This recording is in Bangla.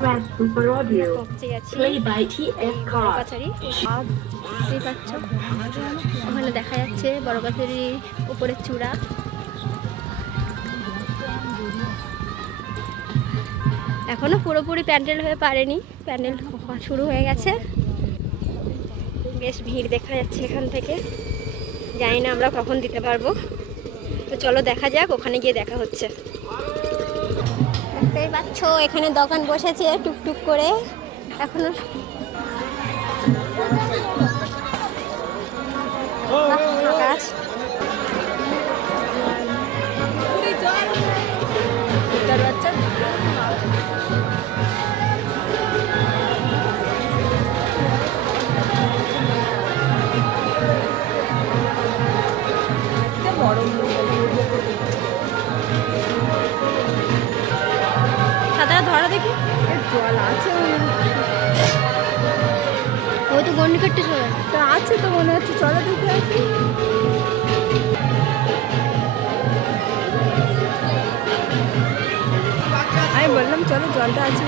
পৌঁছে গেছি বড় কাছারি। দেখতেই পাচ্ছ ওখানে দেখা যাচ্ছে বড় কাছারির উপরের চূড়া। এখনো পুরোপুরি প্যান্ডেল হয়ে পারেনি, প্যান্ডেল শুরু হয়ে গেছে। বেশ ভিড় দেখা যাচ্ছে এখান থেকে, জানি না আমরা কখন দিতে পারবো। তো চলো দেখা যাক, ওখানে গিয়ে দেখা হচ্ছে। দেখতেই পাচ্ছ এখানে দোকান বসেছে টুকটুক করে এখনো। আকাশ সাদা ধরা দেখি জল আছে, ওই তো গন্ডি কাটতে চলে আছে তো মনে হচ্ছে। চলো দেখে আসি। আমি বললাম চলো জলটা আছে।